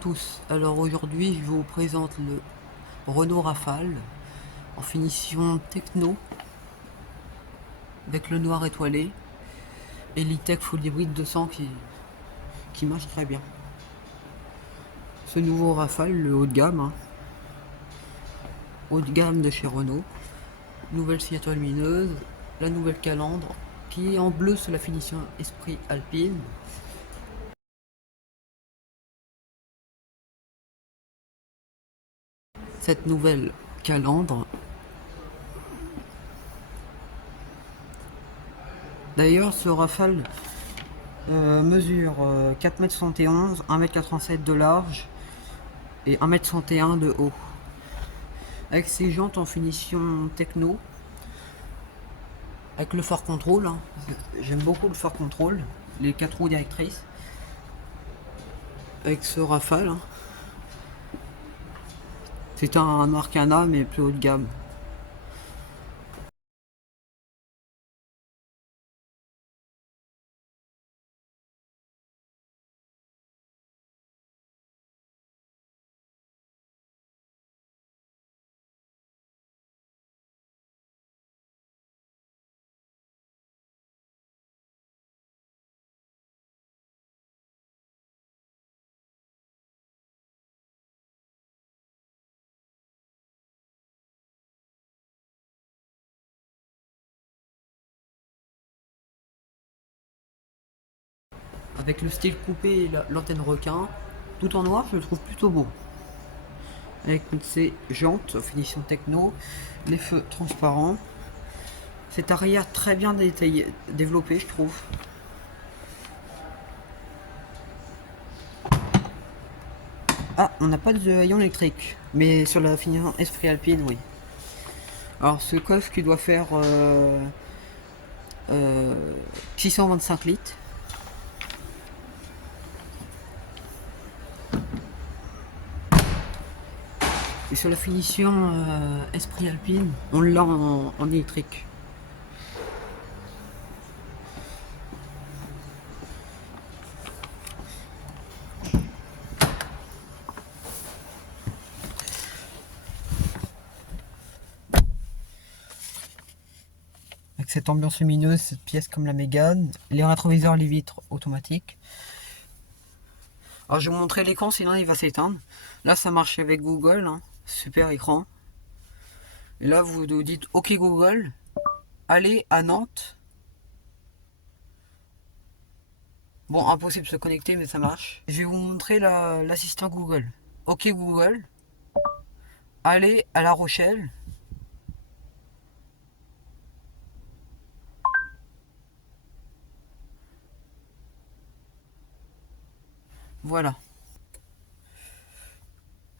tous. Alors aujourd'hui, je vous présente le Renault Rafale en finition techno avec le noir étoilé et l'e-tech full hybrid 200 qui marche très bien. Ce nouveau Rafale, le haut de gamme, haut de gamme de chez Renault, nouvelle signature lumineuse, la nouvelle calandre qui est en bleu sur la finition Esprit Alpine. Cette nouvelle calandre, d'ailleurs, ce Rafale mesure 4,71 m, 1,87 m de large et 1,61 m de haut. Avec ses jantes en finition techno, avec le phare contrôle, j'aime beaucoup le phare contrôle, les 4 roues directrices. Avec ce Rafale, c'est un Arcana mais plus haut de gamme. Avec le style coupé et l'antenne requin, tout en noir, je le trouve plutôt beau. Avec ses jantes en finition techno, les feux transparents, cet arrière très bien détaillé, développé, je trouve. Ah, on n'a pas de haillon électrique, mais sur la finition Esprit Alpine, oui. Alors ce coffre qui doit faire 625 litres. Et sur la finition Esprit Alpine, on l'a en électrique. Avec cette ambiance lumineuse, cette pièce comme la Mégane, les rétroviseurs, les vitres automatiques. Alors je vais vous montrer l'écran, sinon il va s'éteindre. Là ça marche avec Google, super écran. Et là vous dites OK Google, allez à Nantes. Bon, impossible de se connecter, mais ça marche. Je vais vous montrer l'assistant Google. OK Google, allez à La Rochelle. Voilà.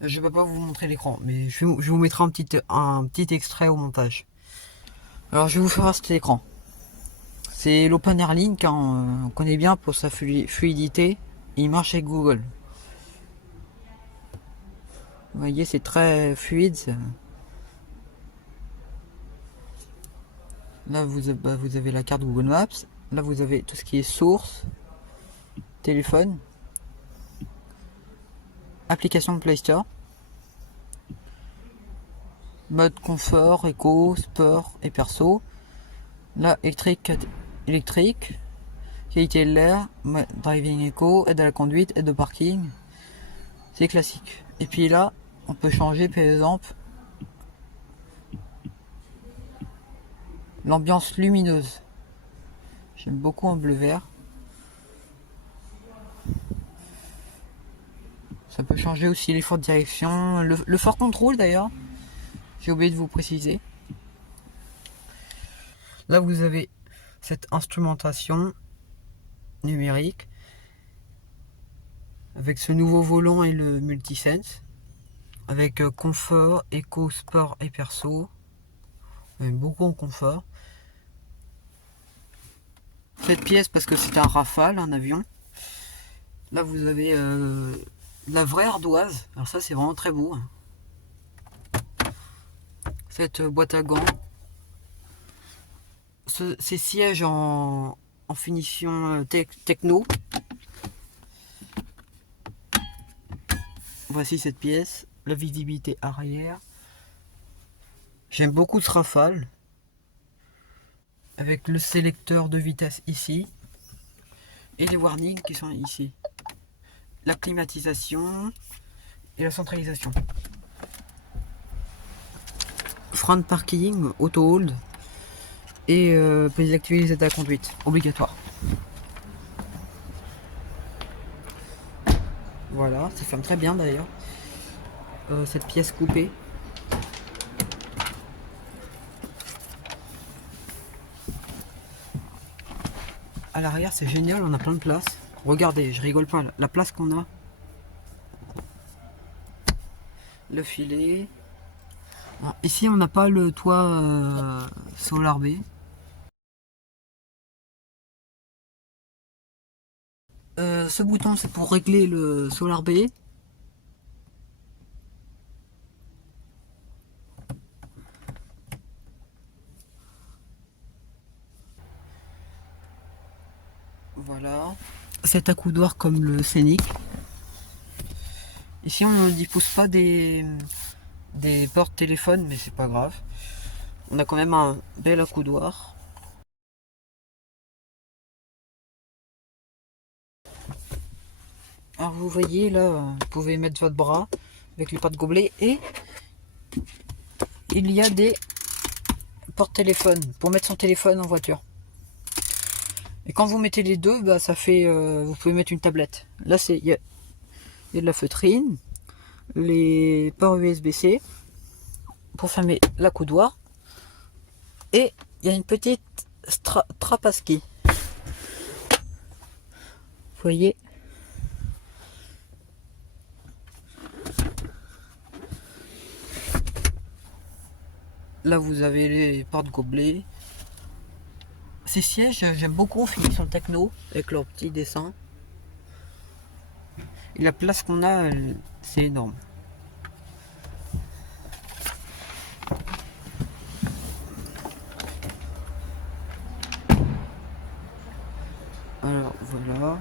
Je ne vais pas vous montrer l'écran, mais je vous mettrai un petit extrait au montage. Alors je vais vous faire cet écran. C'est l'Open Air Link, on connaît bien pour sa fluidité. Il marche avec Google. Vous voyez, c'est très fluide. Là, vous avez la carte Google Maps. Là, vous avez tout ce qui est source, téléphone, application de Play Store, mode confort, éco, sport et perso. Là, électrique, qualité de l'air, driving eco, aide à la conduite, aide au parking. C'est classique. Et puis là, on peut changer par exemple l'ambiance lumineuse. J'aime beaucoup en bleu vert. Ça peut changer aussi l'effort de direction, le fort contrôle d'ailleurs. J'ai oublié de vous préciser. Là vous avez cette instrumentation numérique avec ce nouveau volant et le multisense. Avec confort, éco, sport et perso. Beaucoup en confort. Cette pièce parce que c'est un Rafale, un avion. Là vous avez la vraie ardoise. Alors ça c'est vraiment très beau. Cette boîte à gants. Ces sièges en finition techno. voici cette pièce, la visibilité arrière. J'aime beaucoup ce rafale avec le sélecteur de vitesse ici et les warnings qui sont ici. La climatisation et la centralisation. Frein de parking, auto hold et peut désactiver les aides à la conduite, obligatoire. Voilà, ça ferme très bien d'ailleurs. Cette pièce coupée. À l'arrière c'est génial, on a plein de place. Regardez, je rigole pas, la place qu'on a. Le filet. Ah, ici on n'a pas le toit Solar B. Ce bouton c'est pour régler le Solar B. Voilà. C'est accoudoir comme le Scénic. Ici on ne dispose pas des portes téléphone, mais c'est pas grave. On a quand même un bel accoudoir. Alors vous voyez là, vous pouvez mettre votre bras avec les portes gobelets et il y a des portes téléphone pour mettre son téléphone en voiture. Et quand vous mettez les deux, bah, ça fait, vous pouvez mettre une tablette. Là il y a de la feutrine, les ports USB-C pour fermer l'accoudoir et il y a une petite trappe à ski. Vous voyez. Là vous avez les portes gobelets. Ces sièges, j'aime beaucoup, finit sur le techno avec leur petit dessin. Et la place qu'on a, c'est énorme. Alors voilà.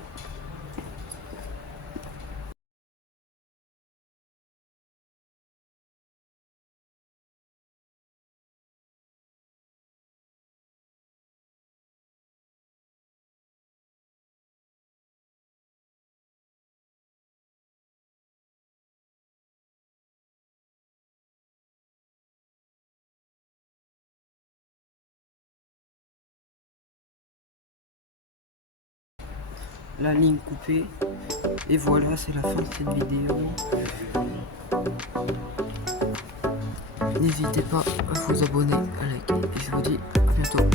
La ligne coupée. Et voilà, c'est la fin de cette vidéo. N'hésitez pas à vous abonner, à liker. Et je vous dis à bientôt.